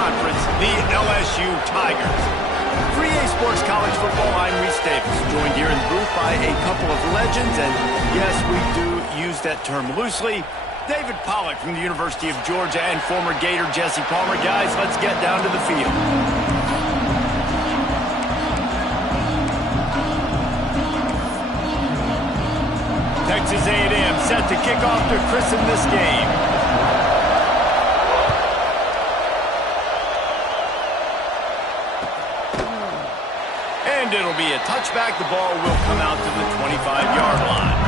Conference, the LSU Tigers. For EA Sports College Football, I'm Reese Davis, joined here in the booth by a couple of legends, and yes, we do use that term loosely. David Pollack from the University of Georgia and former Gator Jesse Palmer. Guys, let's get down to the field. Texas A&M set to kick off to christen this game. And it'll be a touchback. The ball will come out to the 25-yard line.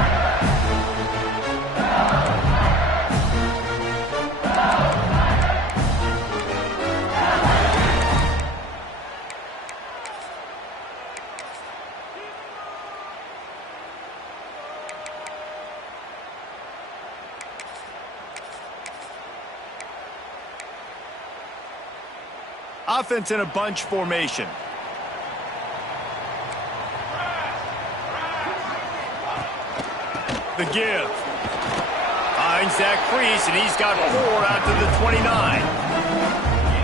Offense in a bunch formation. The give. Finds that crease, and he's got 4 out to the 29.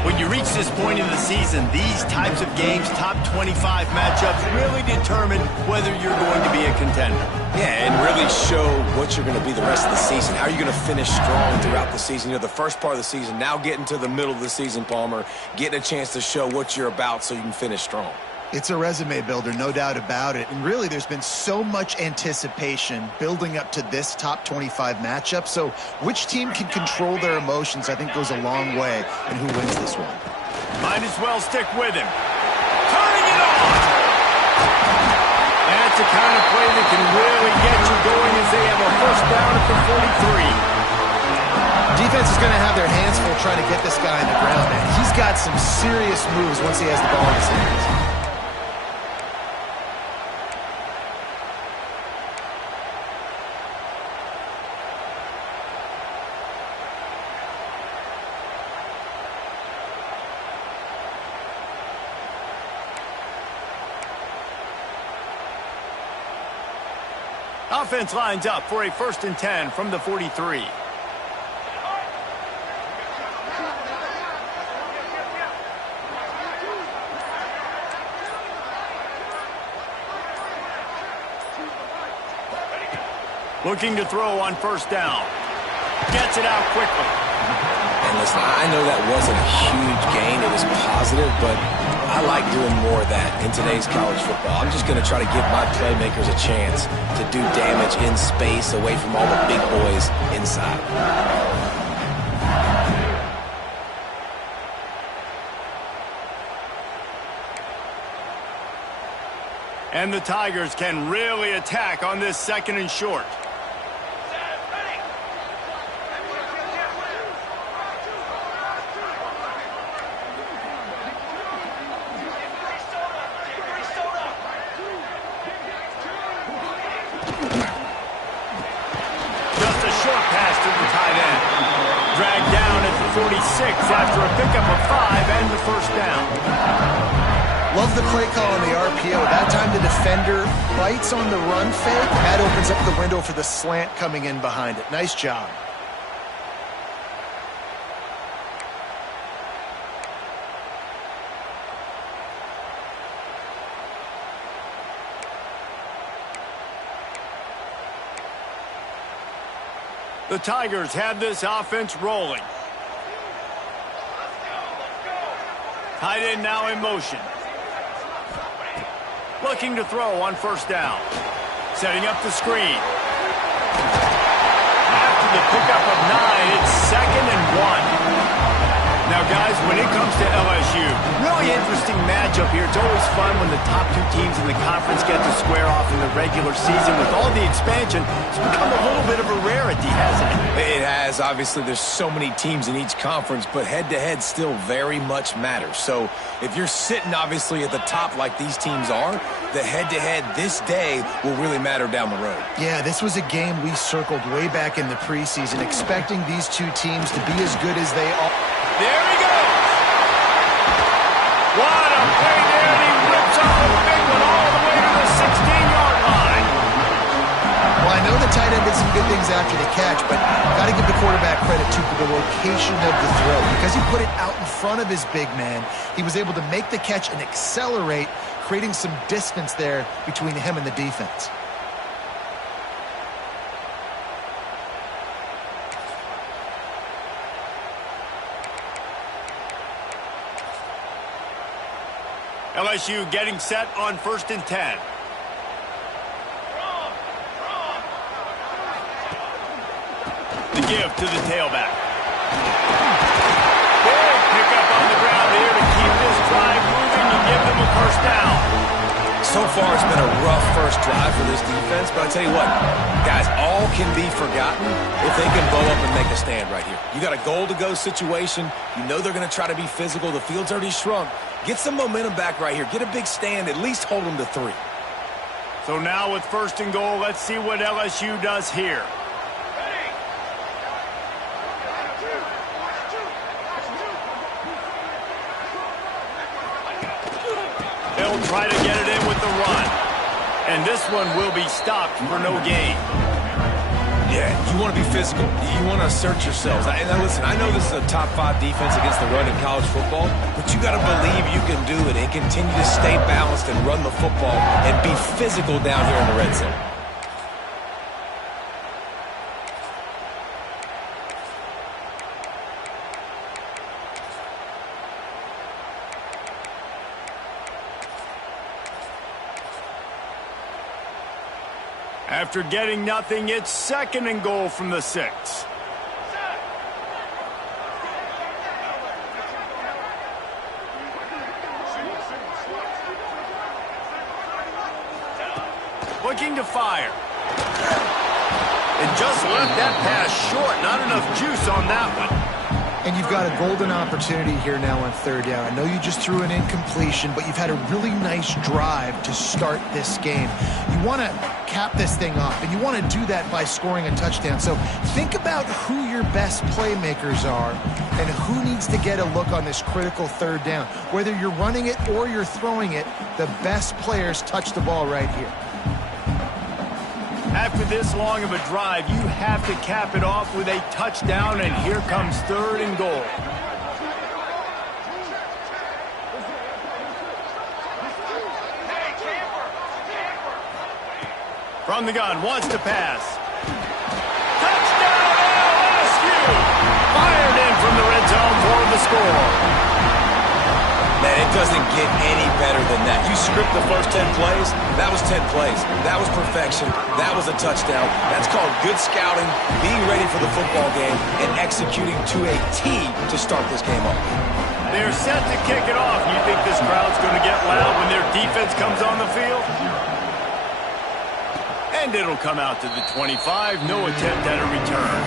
When you reach this point in the season, these types of games, top 25 matchups, really determine whether you're going to be a contender. Yeah, and really show what you're going to be the rest of the season. How are you going to finish strong throughout the season? You know, the first part of the season, now getting to the middle of the season, Palmer, getting a chance to show what you're about so you can finish strong. It's a resume builder, no doubt about it. And really, there's been so much anticipation building up to this top 25 matchup. So which team can control their emotions, I think, goes a long way in who wins this one. Might as well stick with him. Turning it off! That's the kind of play that can really get you going as they have a first down at the 43. Defense is going to have their hands full trying to get this guy on the ground, man. He's got some serious moves once he has the ball in his hands. Offense lines up for a 1st and 10 from the 43. Looking to throw on 1st down. Gets it out quickly. And listen, I know that wasn't a huge gain. It was positive, but I like doing more of that in today's college football. I'm just going to try to give my playmakers a chance to do damage in space away from all the big boys inside. And the Tigers can really attack on this 2nd and short. After a pickup of 5 and the 1st down. Love the play call on the RPO. That time the defender bites on the run fake. That opens up the window for the slant coming in behind it. Nice job. The Tigers have this offense rolling. Tight end now in motion. Looking to throw on 1st down. Setting up the screen. After the pickup of 9, it's 2nd and 1. Now, guys, when it comes to LSU, really interesting matchup here. It's always fun when the top 2 teams in the conference get to square off in the regular season. With all the expansion, it's become a little bit of a rarity, hasn't it? It has. Obviously, there's so many teams in each conference, but head-to-head still very much matters. So if you're sitting, obviously, at the top like these teams are, the head-to-head this day will really matter down the road. Yeah, this was a game we circled way back in the preseason, expecting these 2 teams to be as good as they are. There he goes. What a play there, and he rips off a big one all the way to the 16-yard line. Well, I know the tight end did some good things after the catch, but got to give the quarterback credit, too, for the location of the throw. Because he put it out in front of his big man, he was able to make the catch and accelerate, creating some distance there between him and the defense. LSU getting set on 1st and 10. The give to the tailback. Big pickup on the ground here to keep this drive moving and give them a first down. So far, it's been a rough first drive for this defense, but I tell you what, guys, all can be forgotten if they can bow up and make a stand right here. You got a goal-to-go situation. You know they're going to try to be physical. The field's already shrunk. Get some momentum back right here. Get a big stand. At least hold them to 3. So now with 1st and goal, let's see what LSU does here. They'll try to get it in with the run. And this one will be stopped for no gain. Yeah, you want to be physical. You want to assert yourselves. Now listen, I know this is a top 5 defense against the run in college football, but you got to believe you can do it and continue to stay balanced and run the football and be physical down here in the red zone. After getting nothing, it's 2nd and goal from the 6. Looking to fire. And just left that pass short. Not enough juice on that one. And you've got a golden opportunity here now on 3rd down. I know you just threw an incompletion, but you've had a really nice drive to start this game. You want to cap this thing off, and you want to do that by scoring a touchdown. So think about who your best playmakers are and who needs to get a look on this critical 3rd down. Whether you're running it or you're throwing it, the best players touch the ball right here. After this long of a drive, you have to cap it off with a touchdown, and here comes 3rd and goal. From the gun, wants to pass. Touchdown, LSU! Fired in from the red zone for the score. Man, it doesn't get any better than that. You script the first 10 plays, that was 10 plays. That was perfection. That was a touchdown. That's called good scouting, being ready for the football game, and executing to a T to start this game off. They're set to kick it off. You think this crowd's going to get loud when their defense comes on the field? And it'll come out to the 25. No attempt at a return.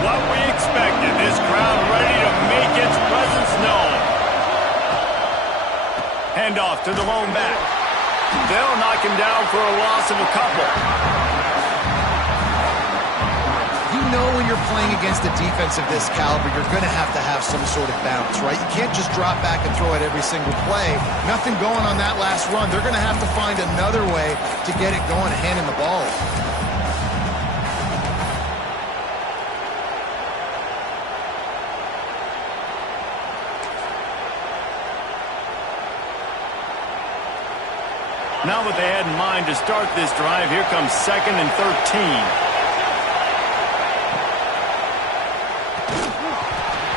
What we expected. This crowd ready to make its presence known. Handoff to the lone back. They'll knock him down for a loss of a couple. You know when you're playing against a defense of this caliber, you're going to have some sort of balance, right? You can't just drop back and throw it every single play. Nothing going on that last run. They're going to have to find another way to get it going, handing the ball. Now what they had in mind to start this drive, here comes 2nd and 13.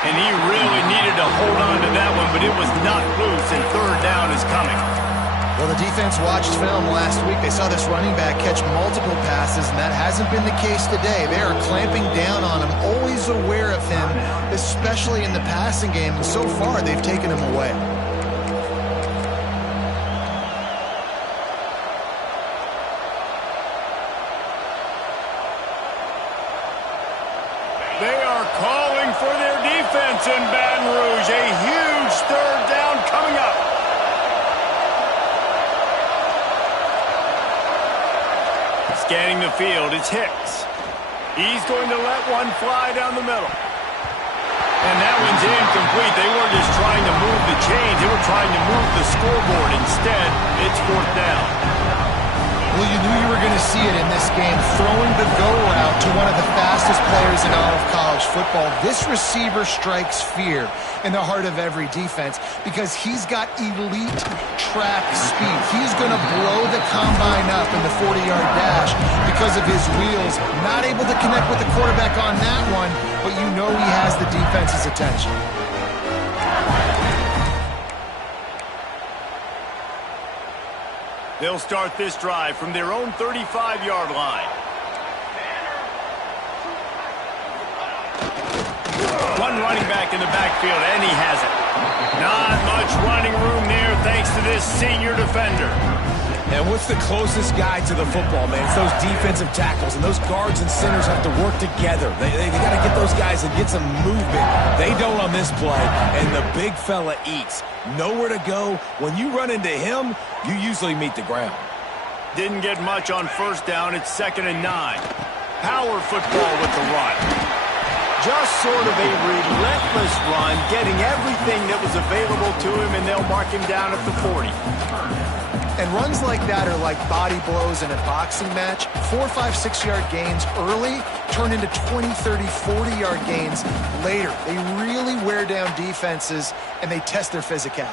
And he really needed to hold on to that one, but it was not loose, and 3rd down is coming. Well, the defense watched film last week. They saw this running back catch multiple passes, and that hasn't been the case today. They are clamping down on him, always aware of him, especially in the passing game. And so far, they've taken him away. They are calling for their defense in Baton Rouge. A huge 3rd down coming up. Scanning the field, it's Hicks. He's going to let one fly down the middle. And that one's incomplete. They weren't just trying to move the chains. They were trying to move the scoreboard. Instead, it's 4th down. Well, you knew you were going to see it in this game, throwing the go route to one of the fastest players in all of college football. This receiver strikes fear in the heart of every defense because he's got elite track speed. He's going to blow the combine up in the 40-yard dash because of his wheels. Not able to connect with the quarterback on that one, but you know he has the defense's attention. They'll start this drive from their own 35-yard line. One running back in the backfield, and he has it. Not much running room there thanks to this senior defender. And what's the closest guy to the football, man? It's those defensive tackles, and those guards and centers have to work together. They got to get those guys and get some movement. They don't on this play, and the big fella eats. Nowhere to go. When you run into him, you usually meet the ground. Didn't get much on 1st down. It's 2nd and 9. Power football with the run. Just sort of a relentless run, getting everything that was available to him, and they'll mark him down at the 40. And runs like that are like body blows in a boxing match. 4, 5, 6-yard gains early turn into 20, 30, 40-yard gains later. They really wear down defenses, and they test their physicality.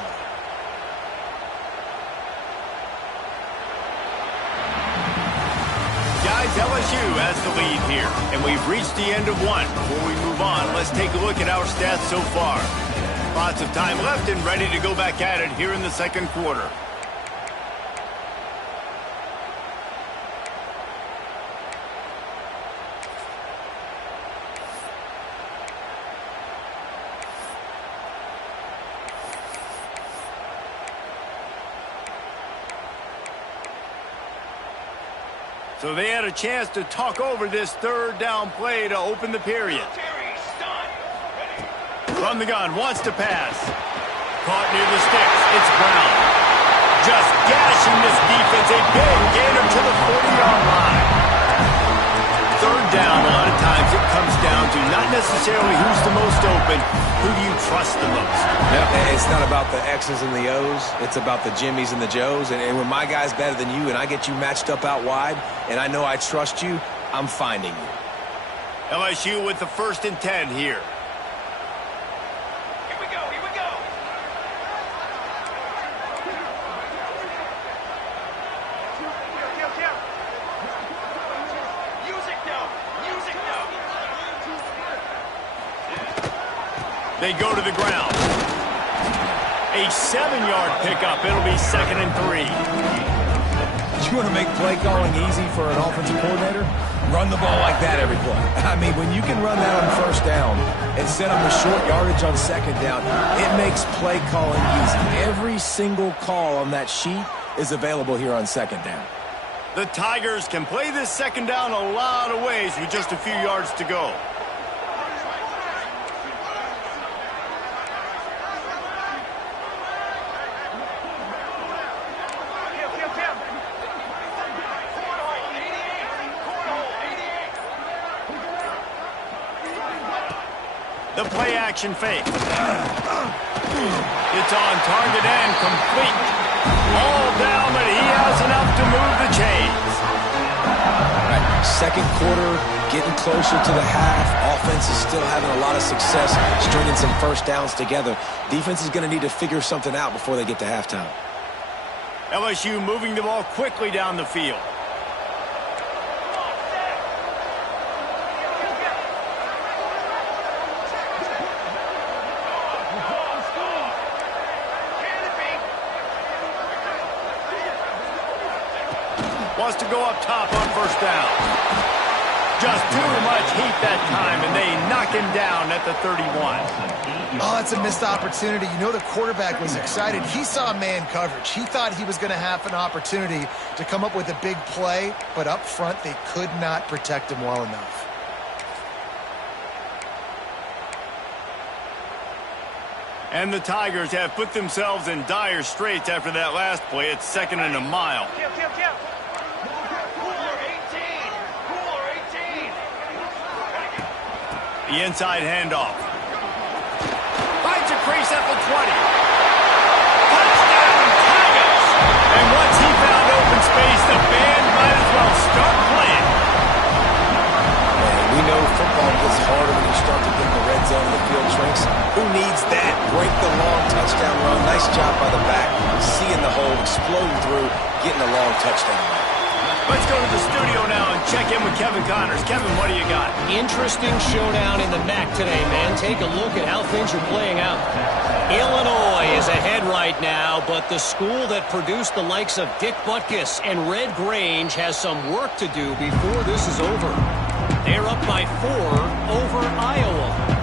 Guys, LSU has the lead here, and we've reached the end of one. Before we move on, let's take a look at our stats so far. Lots of time left and ready to go back at it here in the 2nd quarter. So they had a chance to talk over this 3rd down play to open the period. From the gun, wants to pass. Caught near the sticks. It's Brown. Just gashing this defense. A big gainer to the 40-yard line. 3rd down, a lot of times it comes down to not necessarily who's the most open, who do you trust the most? Yep. It's not about the X's and the O's. It's about the Jimmys and the Joes. And when my guy's better than you and I get you matched up out wide and I know I trust you, I'm finding you. LSU with the 1st and 10 here. They go to the ground. A 7-yard pickup. It'll be 2nd and 3. You want to make play calling easy for an offensive coordinator? Run the ball like that every play. I mean, when you can run that on 1st down and set them a short yardage on 2nd down, it makes play calling easy. Every single call on that sheet is available here on 2nd down. The Tigers can play this 2nd down a lot of ways with just a few yards to go. The play-action fake. It's on target and complete. All down, but he has enough to move the chains. Right. 2nd quarter, getting closer to the half. Offense is still having a lot of success stringing some 1st downs together. Defense is going to need to figure something out before they get to halftime. LSU moving the ball quickly down the field. Wants to go up top on 1st down. Just too much heat that time, and they knock him down at the 31. Oh, that's a missed opportunity. You know the quarterback was excited. He saw man coverage. He thought he was going to have an opportunity to come up with a big play, but up front they could not protect him well enough. And the Tigers have put themselves in dire straits after that last play. It's 2nd and a mile. The inside handoff. Finds a crease at the 20. Touchdown, Tigers! And once he found open space, the band might as well start playing. Man, we know football gets harder when you start to get in the red zone and the field shrinks. Who needs that? Break the long touchdown run. Nice job by the back. Seeing the hole, exploding through, getting a long touchdown run. Let's go to the studio now and check in with Kevin Connors. Kevin, what do you got? Interesting showdown in the MAC today, man. Take a look at how things are playing out. Illinois is ahead right now, but the school that produced the likes of Dick Butkus and Red Grange has some work to do before this is over. They're up by 4 over Iowa.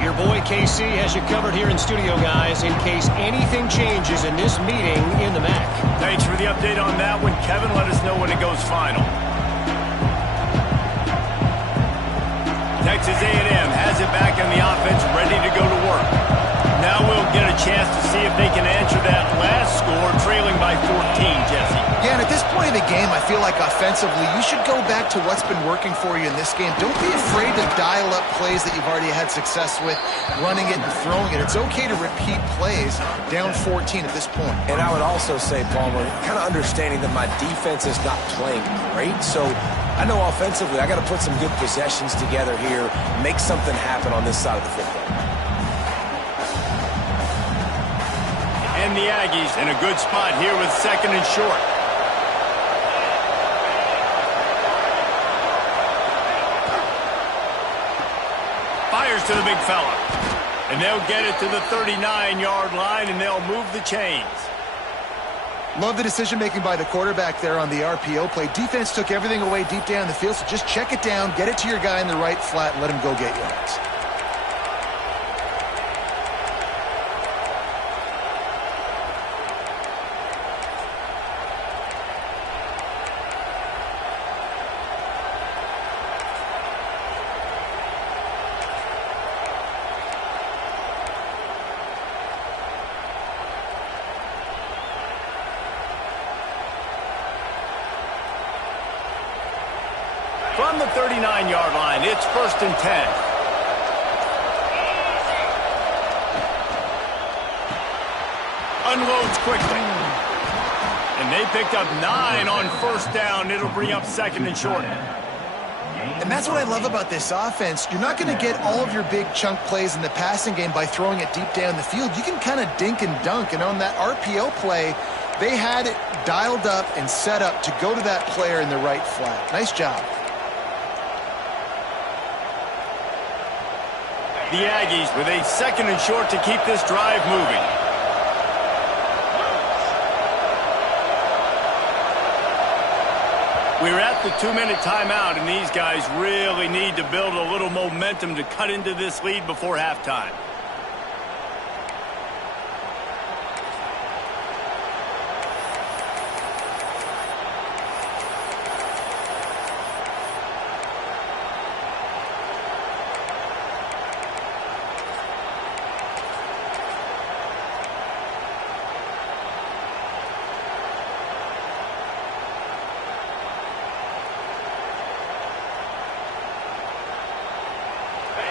Your boy KC has you covered here in studio, guys, in case anything changes in this meeting in the MAC. Thanks for the update on that one, Kevin. Let us know when it goes final. Texas A&M has it back in the offense, ready to go to work. Now we'll get a chance to see if they can answer that last score, trailing by 14, Jesse. Yeah, and at this point of the game, I feel like offensively, you should go back to what's been working for you in this game. Don't be afraid to dial up plays that you've already had success with, running it and throwing it. It's okay to repeat plays down 14 at this point. And I would also say, Palmer, kind of understanding that my defense is not playing great, so I know offensively I got to put some good possessions together here, make something happen on this side of the football. And the Aggies in a good spot here with second and short. Fires to the big fella. And they'll get it to the 39-yard line, and they'll move the chains. Love the decision-making by the quarterback there on the RPO play. Defense took everything away deep down the field, so just check it down, get it to your guy in the right flat, and let him go get yards. From the 39-yard line, it's 1st and 10. Unloads quickly. And they picked up 9 on 1st down. It'll bring up 2nd and short. And that's what I love about this offense. You're not going to get all of your big chunk plays in the passing game by throwing it deep down the field. You can kind of dink and dunk. And on that RPO play, they had it dialed up and set up to go to that player in the right flat. Nice job. The Aggies with a 2nd and short to keep this drive moving. We're at the 2-minute timeout, and these guys really need to build a little momentum to cut into this lead before halftime.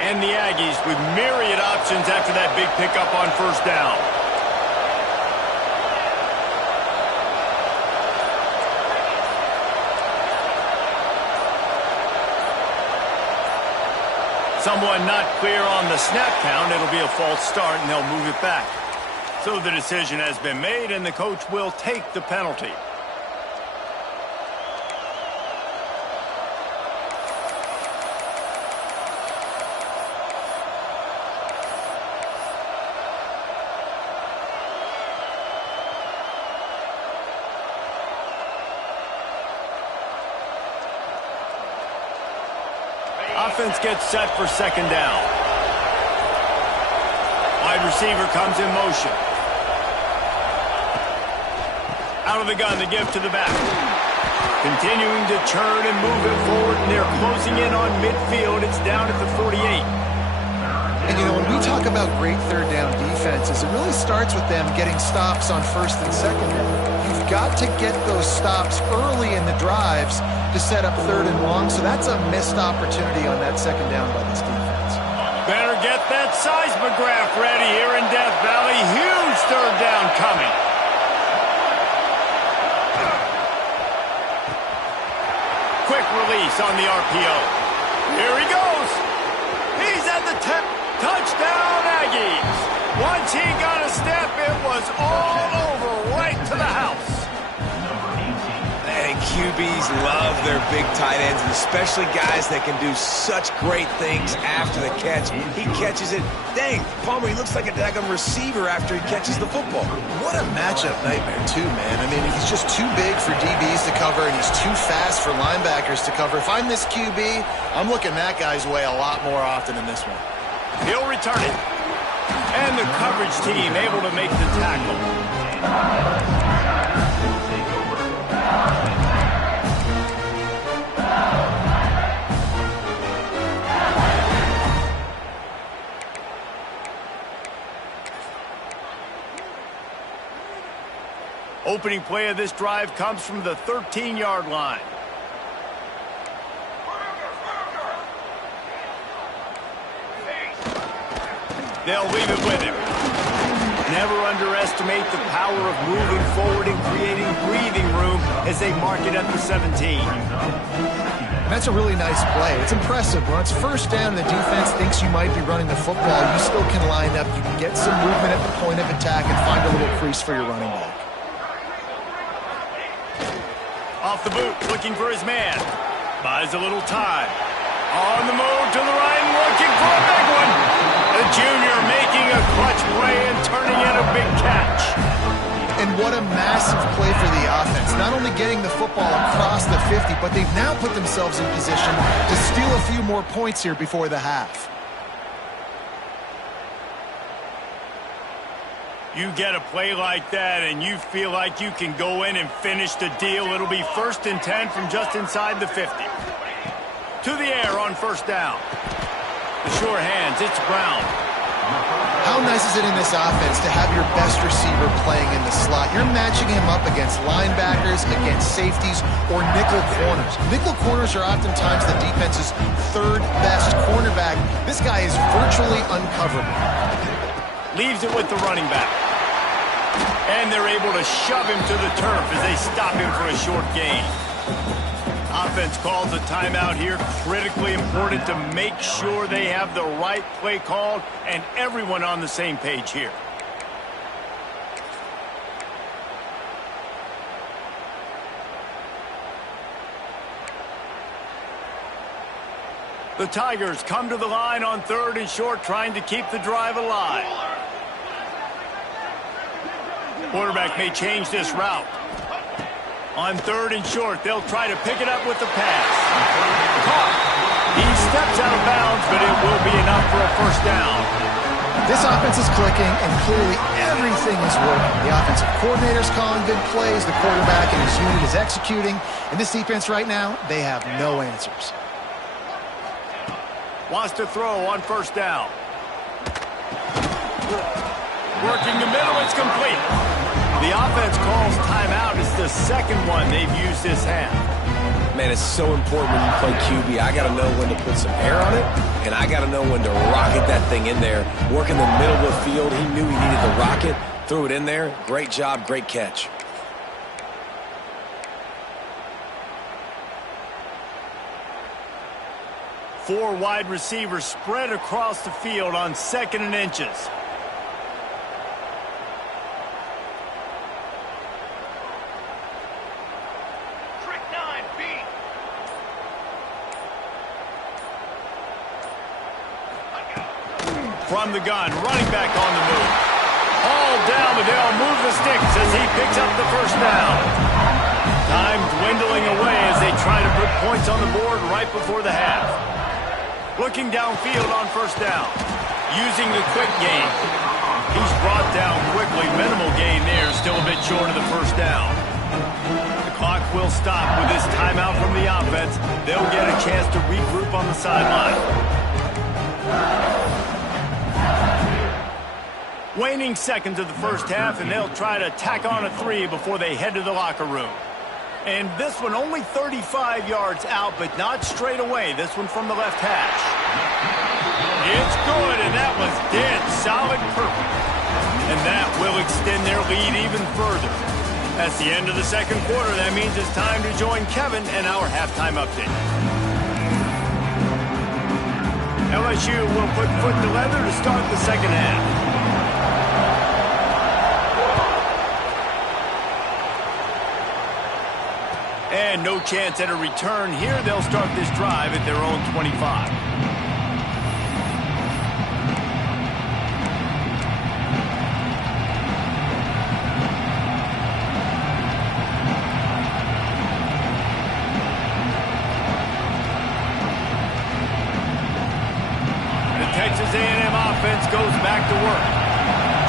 And the Aggies with myriad options after that big pickup on 1st down. Someone not clear on the snap count. It'll be a false start, and they'll move it back. So the decision has been made, and the coach will take the penalty. Offense gets set for 2nd down. Wide receiver comes in motion. Out of the gun, the give to the back. Continuing to turn and move it forward, and they're closing in on midfield. It's down at the 48. And, you know, when we talk about great 3rd down defenses, it really starts with them getting stops on 1st and 2nd down. You've got to get those stops early in the drives to set up 3rd and long, so that's a missed opportunity on that 2nd down by this defense. get that seismograph ready here in Death Valley. Huge third down coming. Quick release on the RPO. Here he goes. He's at the 10. Touchdown, Aggies. Once he got a step, it was all over, right to the house. And QBs love their big tight ends, and especially guys that can do such great things after the catch. He catches it. Dang, Palmer, he looks like a daggum receiver after he catches the football. What a matchup nightmare, too, man. I mean, he's just too big for DBs to cover, and he's too fast for linebackers to cover. If I'm this QB, I'm looking that guy's way a lot more often than this one. He'll return it. And the coverage team able to make the tackle. Opening play of this drive comes from the 13-yard line. They'll leave it with him. Never underestimate the power of moving forward and creating breathing room as they mark it at the 17. That's a really nice play. It's impressive. When it's first down and the defense thinks you might be running the football, you still can line up. You can get some movement at the point of attack and find a little crease for your running back. Off the boot, looking for his man. Buys a little time. On the move to the right, looking for a big one. The junior making a clutch play and turning in a big catch. And what a massive play for the offense. Not only getting the football across the 50, but they've now put themselves in position to steal a few more points here before the half. You get a play like that and you feel like you can go in and finish the deal. It'll be 1st and 10 from just inside the 50. To the air on first down. The sure hands, it's Brown. How nice is it in this offense to have your best receiver playing in the slot? You're matching him up against linebackers, against safeties, or nickel corners. Nickel corners are oftentimes the defense's third best cornerback. This guy is virtually uncoverable. Leaves it with the running back. And they're able to shove him to the turf as they stop him for a short gain. Offense calls a timeout here. Critically important to make sure they have the right play called and everyone on the same page here. The Tigers come to the line on 3rd and short, trying to keep the drive alive. Quarterback may change this route. On 3rd and short, they'll try to pick it up with the pass. Caught. He steps out of bounds, but it will be enough for a first down. This offense is clicking, and clearly everything is working. The offensive coordinator's calling good plays. The quarterback and his unit is executing. And this defense right now, they have no answers. Wants to throw on first down. Working the middle, it's complete. The offense calls timeout. It's the second one they've used this half. Man, it's so important when you play QB. I got to know when to put some air on it, and I got to know when to rocket that thing in there. Work in the middle of the field. He knew he needed the rocket. Threw it in there. Great job, great catch. Four wide receivers spread across the field on 2nd and inches. From the gun, running back on the move. All down, Liddell moves the sticks as he picks up the first down. Time dwindling away as they try to put points on the board right before the half. Looking downfield on first down. Using the quick game. He's brought down quickly. Minimal gain there, still a bit short of the first down. The clock will stop with this timeout from the offense. They'll get a chance to regroup on the sideline. Waning seconds of the first half, and they'll try to tack on a 3 before they head to the locker room. And this one only 35 yards out, but not straight away. This one from the left hash. It's good, and that was dead solid perfect. And that will extend their lead even further. That's the end of the second quarter. That means it's time to join Kevin and our halftime update. LSU will put foot to leather to start the second half. And no chance at a return here. They'll start this drive at their own 25. Texas A&M offense goes back to work.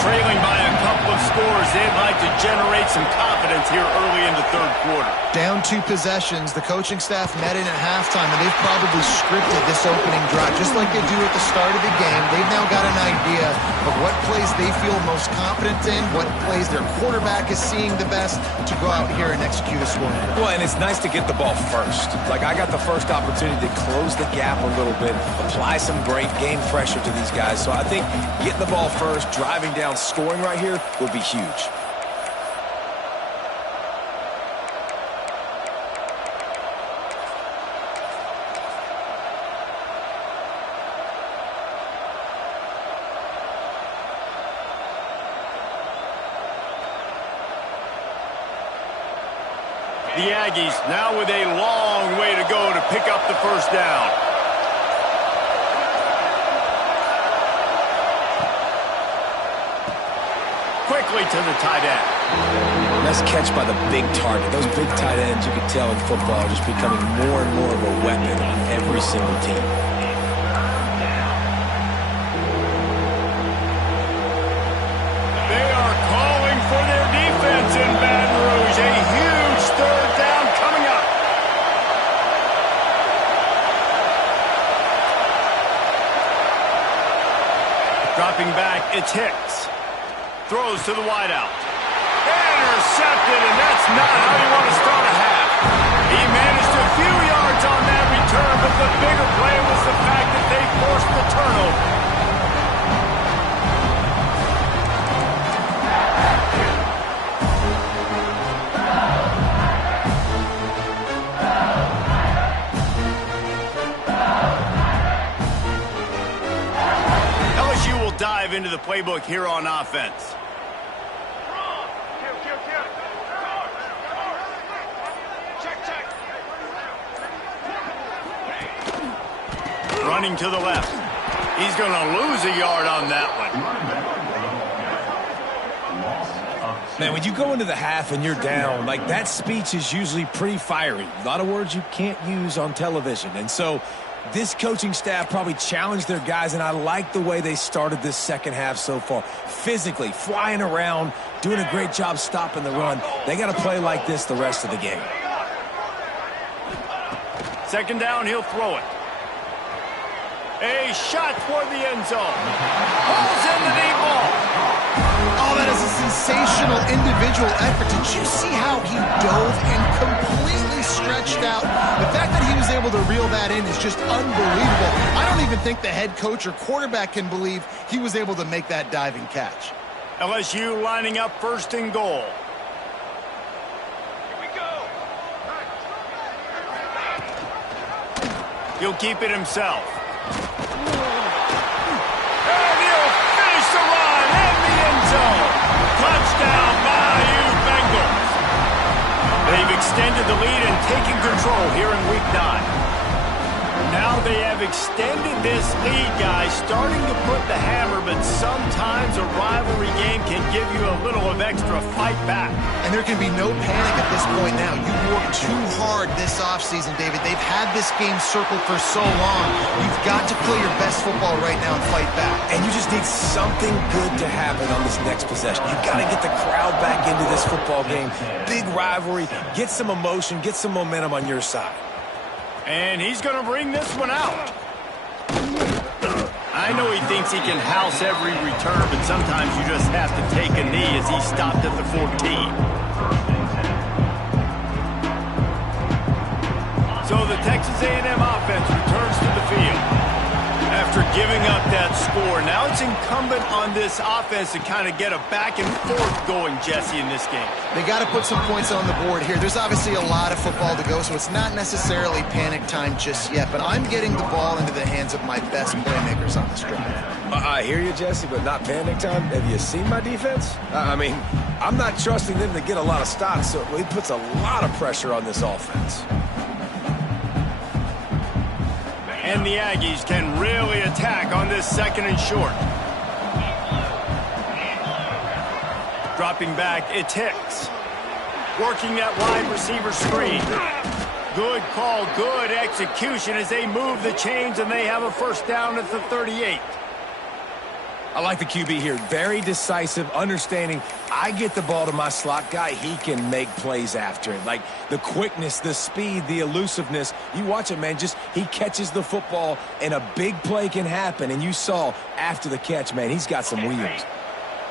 Trailing by a couple of scores, they'd like to generate some confidence here early in the third quarter. Down 2 possessions, the coaching staff met in at halftime, and they've probably scripted this opening drive. Just like they do at the start of the game, they've now got an idea of what plays they feel most confident in, what plays their quarterback is seeing the best to go out here and execute a scoring drive. Well, and it's nice to get the ball first. Like, I got the first opportunity to close the gap a little bit, apply some great game pressure to these guys. So I think getting the ball first, driving down, scoring right here will be huge. The Aggies now with a long way to go to pick up the first down. Quickly to the tight end. Nice catch by the big target. Those big tight ends, you can tell in football, are just becoming more and more of a weapon on every single team. They are calling for their defense in Baton Rouge. A huge third down coming up. Dropping back, it's Hicks. Throws to the wideout. Intercepted, and that's not how you want to start a half. He managed a few yards on that return, but the bigger play was the fact that they forced the turnover. LSU will dive into the playbook here on offense. Running to the left. He's going to lose a yard on that one. Man, when you go into the half and you're down, like, that speech is usually pretty fiery. A lot of words you can't use on television. And so this coaching staff probably challenged their guys, and I like the way they started this second half so far. Physically, flying around, doing a great job stopping the run. They got to play like this the rest of the game. Second down, he'll throw it. A shot toward the end zone. Pulls in the deep ball. Oh, that is a sensational individual effort. Did you see how he dove and completely stretched out? The fact that he was able to reel that in is just unbelievable. I don't even think the head coach or quarterback can believe he was able to make that diving catch. LSU lining up first and goal. Here we go. He'll keep it himself. And he'll finish the run in the end zone. Touchdown, Bayou Bengals. They've extended the lead and taken control here in Week 9. Now they have extended this lead, guys, starting to put the hammer, but sometimes a rivalry game can give you a little of extra fight back. And there can be no panic at this point now. You worked too hard this offseason, David. They've had this game circled for so long. You've got to play your best football right now and fight back. And you just need something good to happen on this next possession. You got to get the crowd back into this football game. Big rivalry. Get some emotion. Get some momentum on your side. And he's going to bring this one out. I know he thinks he can house every return, but sometimes you just have to take a knee as he stopped at the 14. So the Texas A&M offense returns to the field. After giving up that score. Now it's incumbent on this offense to kind of get a back and forth going, Jesse, in this game. They got to put some points on the board here. There's obviously a lot of football to go, so it's not necessarily panic time just yet, but I'm getting the ball into the hands of my best playmakers on this drive. I hear you, Jesse, but not panic time. Have you seen my defense? I mean, I'm not trusting them to get a lot of stops, so it puts a lot of pressure on this offense. And the Aggies can really attack on this 2nd and short. Dropping back, it's Hicks. Working that wide receiver screen. Good call, good execution as they move the chains and they have a first down at the 38. I like the QB here. Very decisive, understanding I get the ball to my slot guy, he can make plays after it. Like the quickness, the speed, the elusiveness. You watch it, man, just he catches the football and a big play can happen. And you saw after the catch, man, he's got some wheels.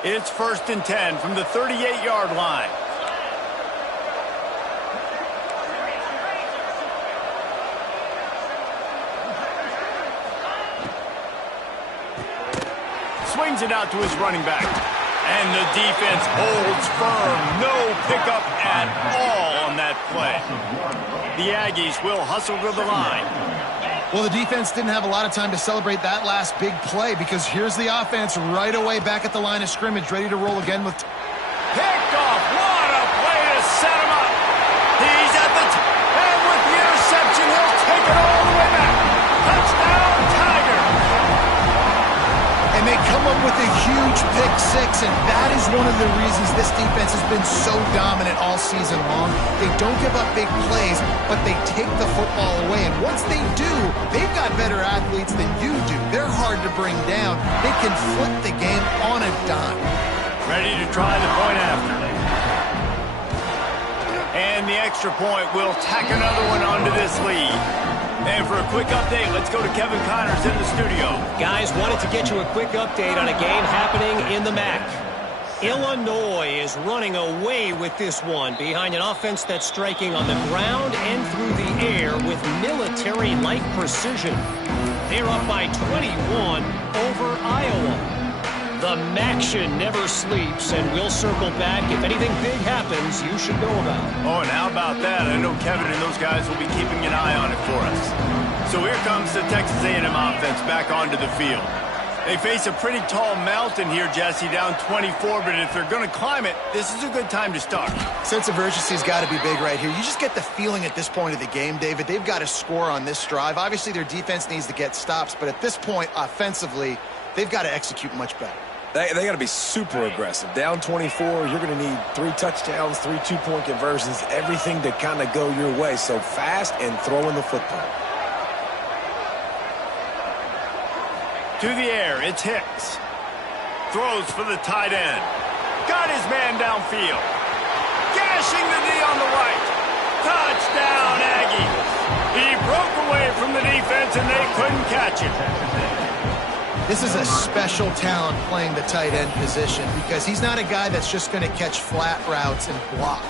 It's 1st and 10 from the 38-yard line. Swings it out to his running back. And the defense holds firm. No pickup at all on that play. The Aggies will hustle to the line. Well, the defense didn't have a lot of time to celebrate that last big play because here's the offense right away back at the line of scrimmage, ready to roll again with... Picked off. What a play to set him up. He's at the... and with the interception, he'll take it all the way back. Touchdown, Tiger. And they come up with a huge pick six, and that is one of the reasons this defense has been so dominant all season long. They don't give up big plays, but they take the football away. And once they do, they've got better athletes than you do. They're hard to bring down. They can flip the game on a dime. Ready to try the point after. And the extra point will tack another one onto this lead. And for a quick update, let's go to Kevin Connors in the studio. Guys, wanted to get you a quick update on a game happening in the MAC. Illinois is running away with this one behind an offense that's striking on the ground and through the air with military-like precision. They're up by 21 over Iowa. The MACtion never sleeps, and we'll circle back. If anything big happens, you should know about it. Oh, and how about that? I know Kevin and those guys will be keeping an eye on it for us. So here comes the Texas A&M offense back onto the field. They face a pretty tall mountain here, Jesse, down 24, but if they're going to climb it, this is a good time to start. Sense of urgency's got to be big right here. You just get the feeling at this point of the game, David, they've got to score on this drive. Obviously, their defense needs to get stops, but at this point, offensively, they've got to execute much better. They got to be super aggressive. Down 24, you're going to need 3 touchdowns, 3 two-point conversions, everything to kind of go your way. So fast and throwing the football. To the air, it's Hicks. Throws for the tight end. Got his man downfield. Gashing the D on the right. Touchdown, Aggies. He broke away from the defense and they couldn't catch him. This is a special talent playing the tight end position because he's not a guy that's just going to catch flat routes and block.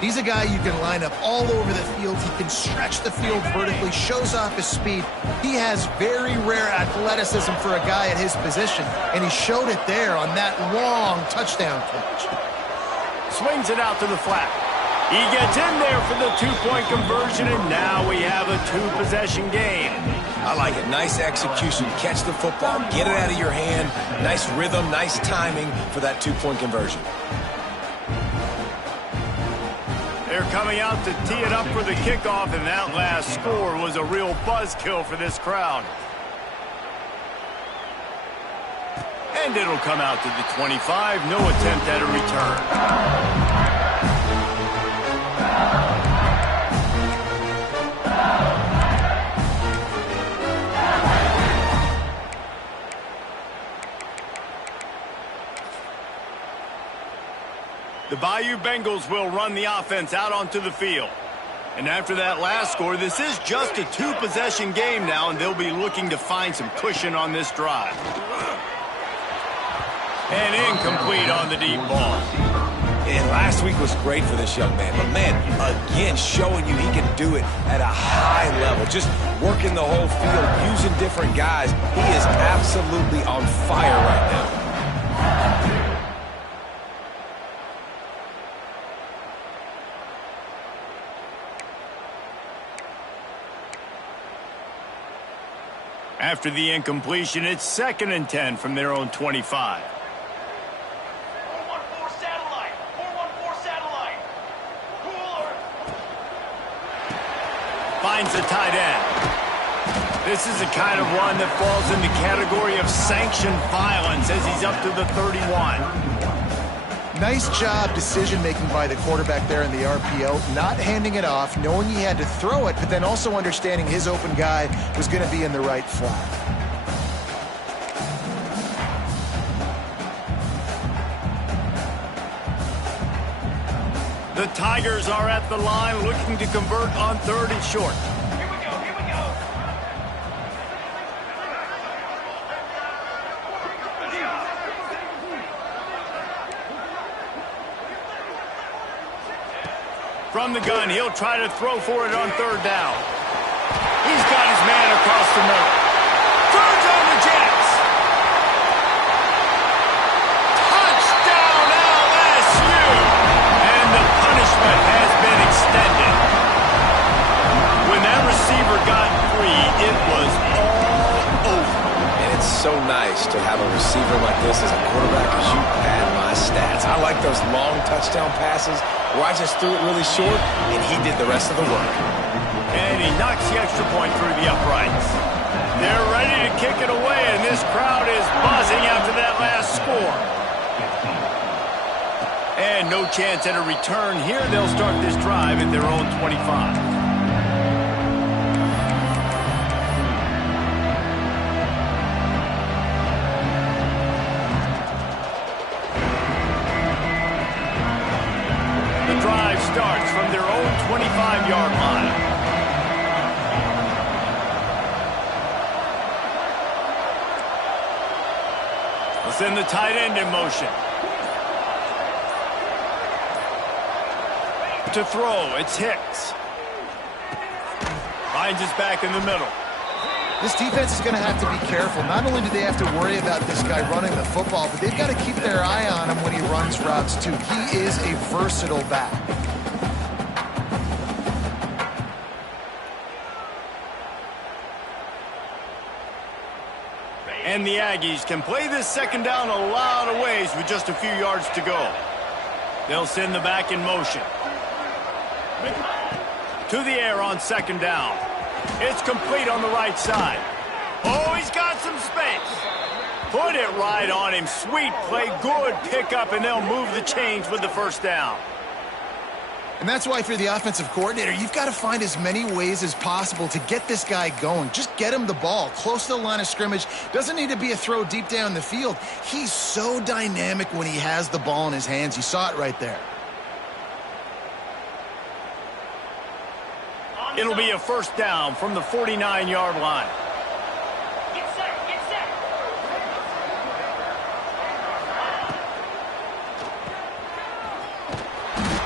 He's a guy you can line up all over the field. He can stretch the field vertically, shows off his speed. He has very rare athleticism for a guy at his position, and he showed it there on that long touchdown catch. Swings it out to the flat. He gets in there for the two-point conversion, and now we have a two-possession game. I like it. Nice execution. Catch the football. Get it out of your hand. Nice rhythm, nice timing for that two-point conversion. They're coming out to tee it up for the kickoff, and that last score was a real buzzkill for this crowd. And it'll come out to the 25. No attempt at a return. The Bayou Bengals will run the offense out onto the field. And after that last score, this is just a two-possession game now, and they'll be looking to find some cushion on this drive. And incomplete on the deep ball. And last Last week was great for this young man, but man, again, showing you he can do it at a high level. Just working the whole field, using different guys. He is absolutely on fire right now. After the incompletion, it's 2nd and 10 from their own 25. 414 satellite. 414 satellite. Cooler. Finds the tight end. This is the kind of run that falls in the category of sanctioned violence as he's up to the 31. Nice job decision-making by the quarterback there in the RPO, not handing it off, knowing he had to throw it, but then also understanding his open guy was going to be in the right flat. The Tigers are at the line looking to convert on 3rd and short. Here we go. Here we go. From the gun, he'll try to throw for it on 3rd down. He's got his man across the middle. Turns on the Jets. Touchdown LSU! And the punishment has been extended. When that receiver got free, it was all over. And it's so nice to have a receiver like this as a quarterback because you pad my stats. I like those long touchdown passes where I just threw it really short and he did the rest of the work. And he knocks the extra point through the uprights. They're ready to kick it away, and this crowd is buzzing after that last score. And no chance at a return here. They'll start this drive at their own 25. Starts from their own 25-yard line. We'll send the tight end in motion. To throw, it's Hicks. Finds his back in the middle. This defense is going to have to be careful. Not only do they have to worry about this guy running the football, but they've got to keep their eye on him when he runs routes too. He is a versatile back. And the Aggies can play this 2nd down a lot of ways with just a few yards to go. They'll send the back in motion. To the air on 2nd down. It's complete on the right side. Oh, he's got some space. Put it right on him. Sweet play, good pickup, and they'll move the chains with the 1st down. And that's why if you're the offensive coordinator, you've got to find as many ways as possible to get this guy going. Just get him the ball close to the line of scrimmage. Doesn't need to be a throw deep down the field. He's so dynamic when he has the ball in his hands. You saw it right there. It'll be a 1st down from the 49-yard line. Get set. Get set.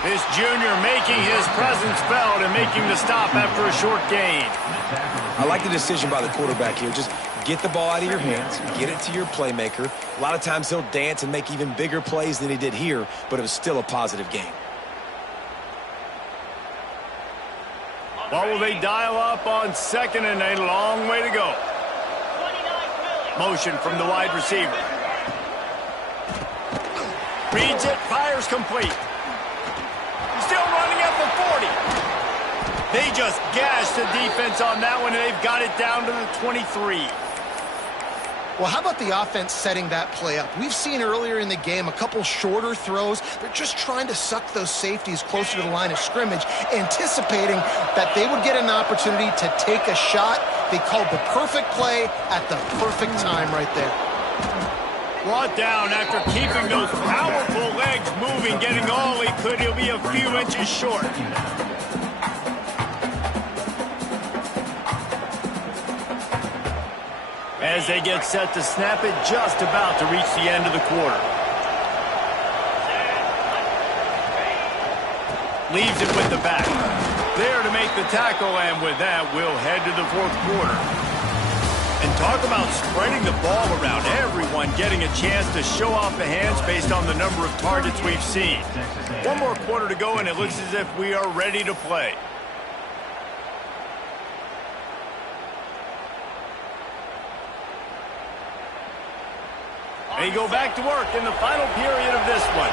This junior making his presence felt and making the stop after a short gain. I like the decision by the quarterback here. Just get the ball out of your hands, get it to your playmaker. A lot of times he'll dance and make even bigger plays than he did here, but it was still a positive game. What will they dial up on 2nd and a long way to go? Motion from the wide receiver. Reads it, fires complete. Still running at the 40. They just gashed the defense on that one, and they've got it down to the 23. Well, how about the offense setting that play up? We've seen earlier in the game a couple shorter throws. They're just trying to suck those safeties closer to the line of scrimmage, anticipating that they would get an opportunity to take a shot. They called the perfect play at the perfect time right there. Brought down after keeping those powerful legs moving, getting all he could. He'll be a few inches short. As they get set to snap it, just about to reach the end of the quarter. Leaves it with the back. There to make the tackle, and with that, we'll head to the fourth quarter. And talk about spreading the ball around. Everyone getting a chance to show off the hands based on the number of targets we've seen. One more quarter to go, and it looks as if we are ready to play. They go back to work in the final period of this one.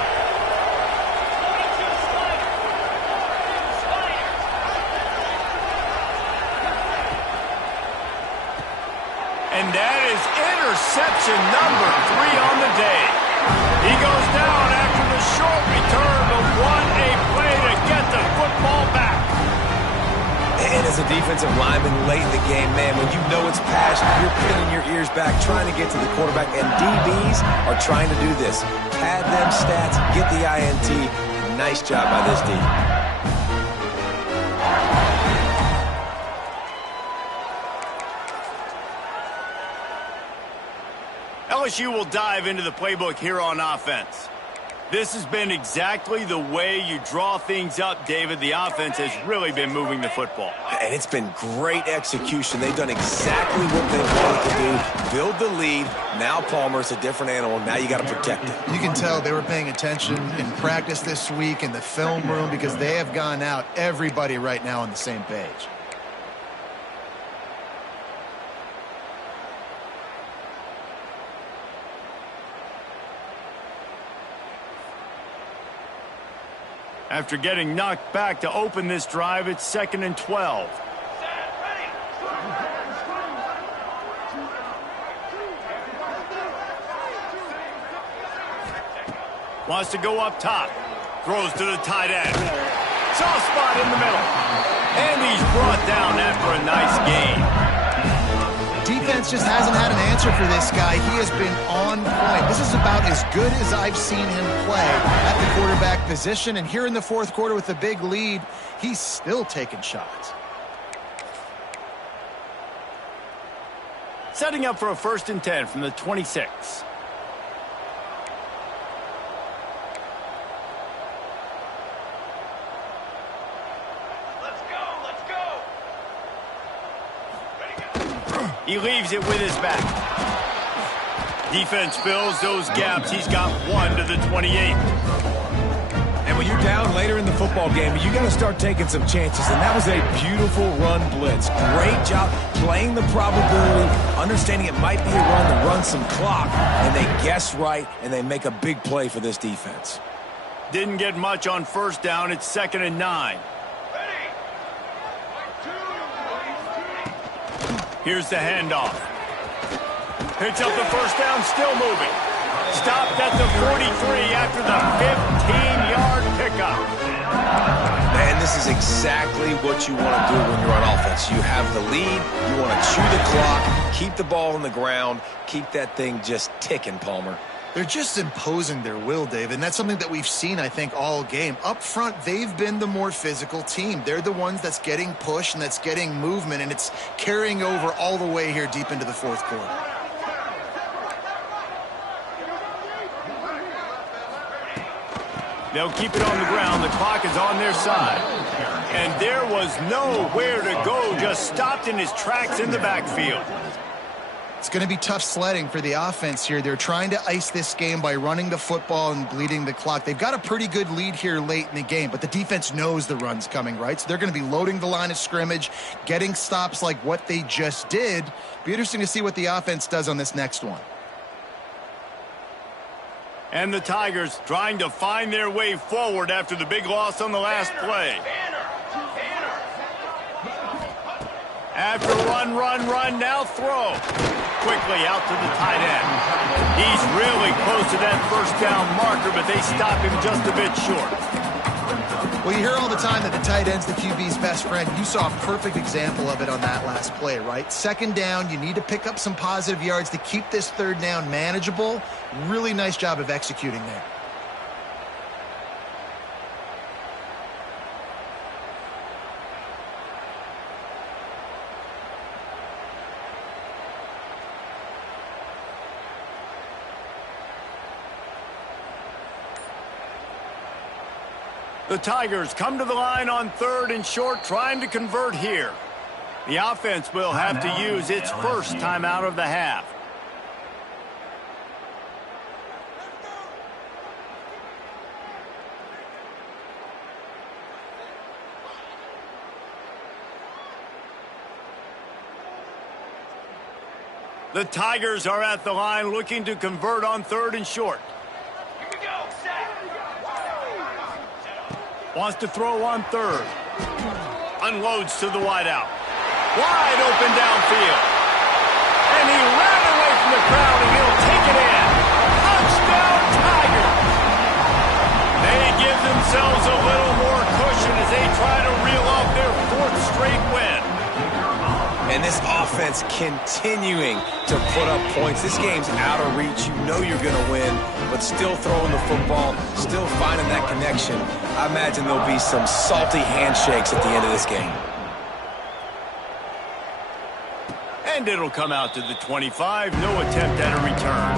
And that is interception number 3 on the day. He goes down after the short return, but what a play to get the football back. And as a defensive lineman late in the game, man, when you know it's passed, you're pinning your ears back, trying to get to the quarterback, and DBs are trying to do this. Pad them stats, get the INT. Nice job by this D. LSU will dive into the playbook here on offense. This has been exactly the way you draw things up, David. The offense has really been moving the football. And it's been great execution. They've done exactly what they wanted to do. Build the lead. Now Palmer's a different animal. Now you got to protect it. You can tell they were paying attention in practice this week in the film room because they have gone out, everybody right now on the same page. After getting knocked back to open this drive, it's 2nd and 12. Wants to go up top. Throws to the tight end. Soft spot in the middle. And he's brought down after a nice gain. Defense just hasn't had an answer for this guy. He has been on point. This is about as good as I've seen him play at the quarterback position. And here in the fourth quarter with a big lead, he's still taking shots. Setting up for a 1st and 10 from the 26. He leaves it with his back. Defense fills those gaps. He's got 1 to the 28. And when you're down later in the football game, you got to start taking some chances. And that was a beautiful run blitz. Great job playing the probability, understanding it might be a run to run some clock. And they guess right, and they make a big play for this defense. Didn't get much on 1st down. It's 2nd and 9. Here's the handoff. Picks up the 1st down, still moving. Stopped at the 43 after the 15-yard pickup. Man, this is exactly what you want to do when you're on offense. You have the lead, you want to chew the clock, keep the ball on the ground, keep that thing just ticking, Palmer. They're just imposing their will, David, and that's something that we've seen, I think, all game. Up front, they've been the more physical team. They're the ones that's getting pushed and that's getting movement, and it's carrying over all the way here deep into the fourth quarter. They'll keep it on the ground. The clock is on their side. And there was nowhere to go, just stopped in his tracks in the backfield. It's going to be tough sledding for the offense here. They're trying to ice this game by running the football and bleeding the clock. They've got a pretty good lead here late in the game, but the defense knows the run's coming, right? So they're going to be loading the line of scrimmage, getting stops like what they just did. Be interesting to see what the offense does on this next one. And the Tigers trying to find their way forward after the big loss on the last play. After run, now throw. Quickly out to the tight end. He's really close to that 1st down marker, but they stop him just a bit short. Well, you hear all the time that the tight end's the QB's best friend. You saw a perfect example of it on that last play, right? 2nd down, you need to pick up some positive yards to keep this 3rd down manageable. Really nice job of executing there. The Tigers come to the line on 3rd and short, trying to convert here. The offense will have to use its first timeout of the half. The Tigers are at the line looking to convert on 3rd and short. Here we go. Set. Wants to throw on 3rd. Unloads to the wideout. Wide open downfield. And he ran away from the crowd, and he'll take it in. Touchdown, Tigers! They give themselves a little more cushion as they try to reel off their 4th straight win. And this offense continuing to put up points. This game's out of reach. You know you're going to win, but still throwing the football, still finding that connection. I imagine there'll be some salty handshakes at the end of this game. And it'll come out to the 25. No attempt at a return.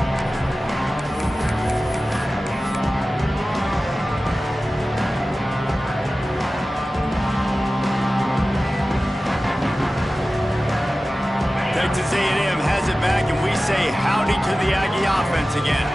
Texas A&M has it back, and we say howdy to the Aggie offense again.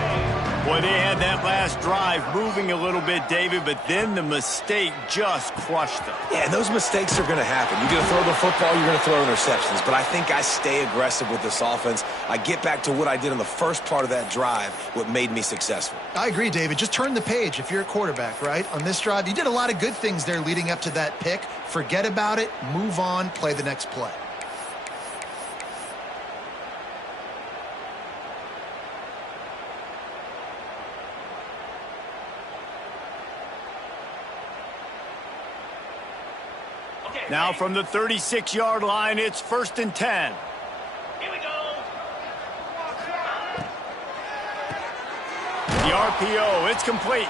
Boy, they had that last drive moving a little bit, David, but then the mistake just crushed them. Yeah, those mistakes are going to happen. You're going to throw the football, you're going to throw interceptions. But I think I stay aggressive with this offense. I get back to what I did in the first part of that drive, what made me successful. I agree, David. Just turn the page if you're a quarterback, right? On this drive, you did a lot of good things there leading up to that pick. Forget about it, move on, play the next play. Now from the 36-yard line, it's 1st and 10. Here we go. The RPO, it's complete.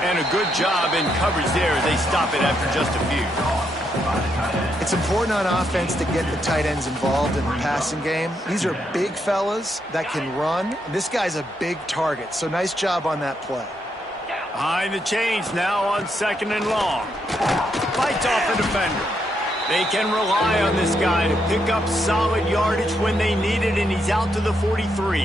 And a good job in coverage there as they stop it after just a few. It's important on offense to get the tight ends involved in the passing game. These are big fellas that can run. This guy's a big target, so nice job on that play. Behind the chains now on 2nd and long. Fights off the defender. They can rely on this guy to pick up solid yardage when they need it, and he's out to the 43.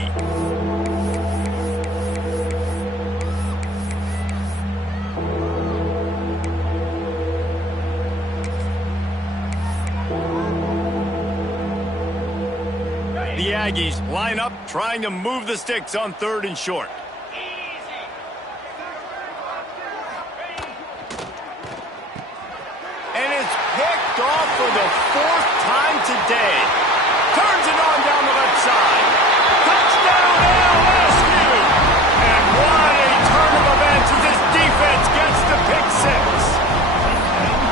The Aggies line up, trying to move the sticks on 3rd and short. Off for the 4th time today. Turns it on down the left side. Touchdown LSU! And what a turn of events as this defense gets the pick 6.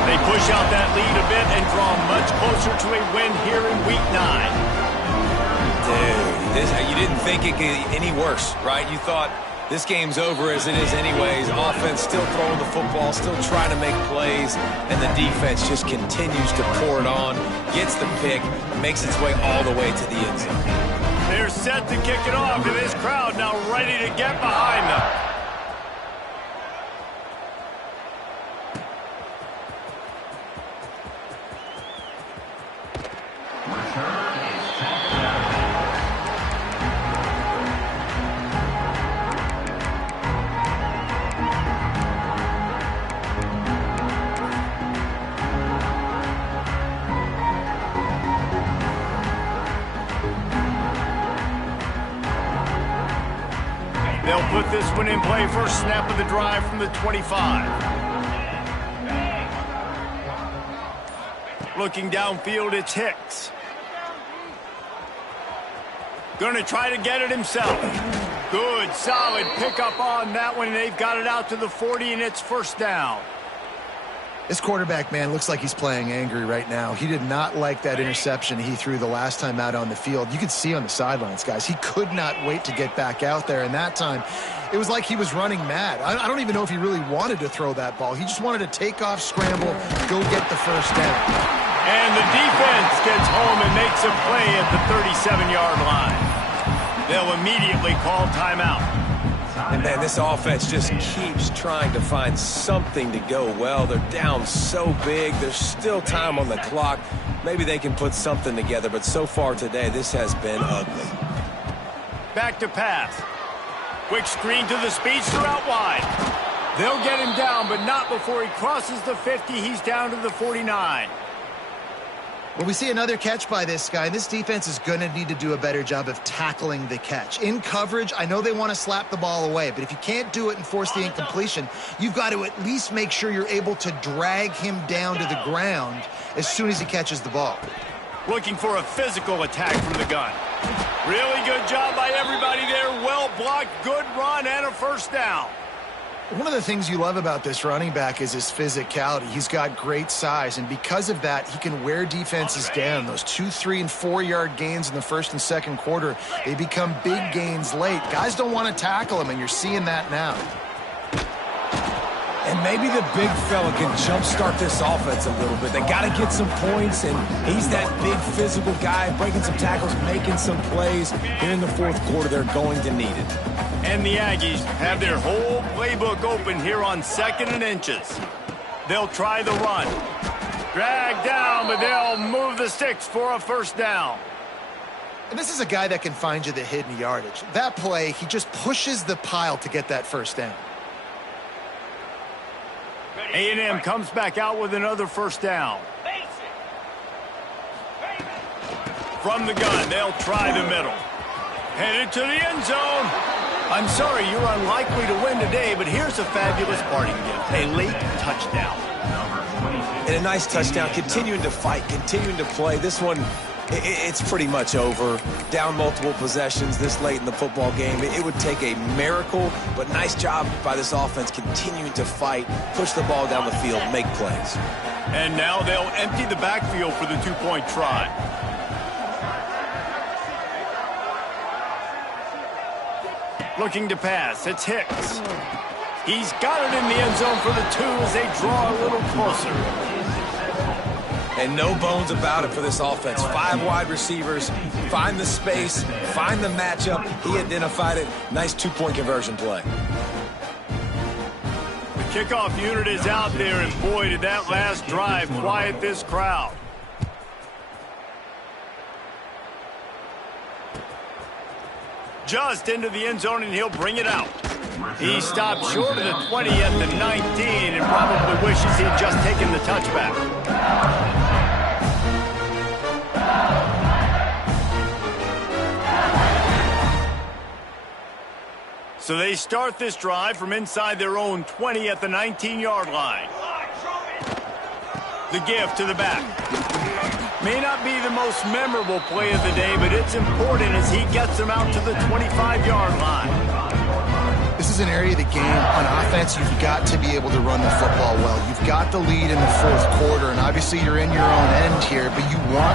They push out that lead a bit and draw much closer to a win here in Week 9. Dude, you didn't think it could get any worse, right? You thought this game's over as it is anyways. Offense still throwing the football, still trying to make plays, and the defense just continues to pour it on, gets the pick, makes its way all the way to the end zone. They're set to kick it off, and this crowd now ready to get behind them. They'll put this one in play first snap of the drive from the 25. Looking downfield, it's Hicks. Going to try to get it himself. Good, solid pickup on that one. They've got it out to the 40, and it's 1st down. This quarterback, man, looks like he's playing angry right now. He did not like that interception he threw the last time out on the field. You could see on the sidelines, guys, he could not wait to get back out there. And that time, it was like he was running mad. I don't even know if he really wanted to throw that ball. He just wanted to take off, scramble, go get the 1st down. And the defense gets home and makes a play at the 37-yard line. They'll immediately call timeout. And, man, this offense just keeps trying to find something to go well. They're down so big. There's still time on the clock. Maybe they can put something together, but so far today, this has been ugly. Back to pass. Quick screen to the speedster out wide. They'll get him down, but not before he crosses the 50. He's down to the 49. Well, we see another catch by this guy. This defense is going to need to do a better job of tackling the catch. In coverage, I know they want to slap the ball away, but if you can't do it and force the incompletion, you've got to at least make sure you're able to drag him down to the ground as soon as he catches the ball. Looking for a physical attack from the gun. Really good job by everybody there. Well blocked, good run, and a first down. One of the things you love about this running back is his physicality. He's got great size, and because of that, he can wear defenses down. Those 2, 3, and 4-yard gains in the first and second quarter, they become big gains late. Guys don't want to tackle him, and you're seeing that now. And maybe the big fella can jumpstart this offense a little bit. They got to get some points, and he's that big physical guy, breaking some tackles, making some plays. Here in the fourth quarter, they're going to need it. And the Aggies have their whole playbook open here on 2nd and inches. They'll try the run. Drag down, but they'll move the sticks for a first down. And this is a guy that can find you the hidden yardage. That play, he just pushes the pile to get that first down. A&M comes back out with another first down. From the gun, they'll try the middle. Headed to the end zone. I'm sorry, you're unlikely to win today, but here's a fabulous parting gift. A late touchdown. And a nice touchdown, continuing to fight, continuing to play. This one, it's pretty much over. Down multiple possessions this late in the football game. It would take a miracle, but nice job by this offense continuing to fight, push the ball down the field, make plays. And now they'll empty the backfield for the two-point try. Looking to pass, it's Hicks. He's got it in the end zone for the 2 as they draw a little closer. And no bones about it for this offense. 5 wide receivers, find the space, find the matchup. He identified it. Nice 2-point conversion play. The kickoff unit is out there, and boy, did that last drive quiet this crowd. Just into the end zone, and he'll bring it out. He stopped short of the 20 at the 19 and probably wishes he'd just taken the touchback. So they start this drive from inside their own 20 at the 19-yard line. The give to the back. May not be the most memorable play of the day, but it's important as he gets them out to the 25-yard line. This is an area of the game on offense you've got to be able to run the football well. You've got the lead in the fourth quarter, and obviously you're in your own end here, but you want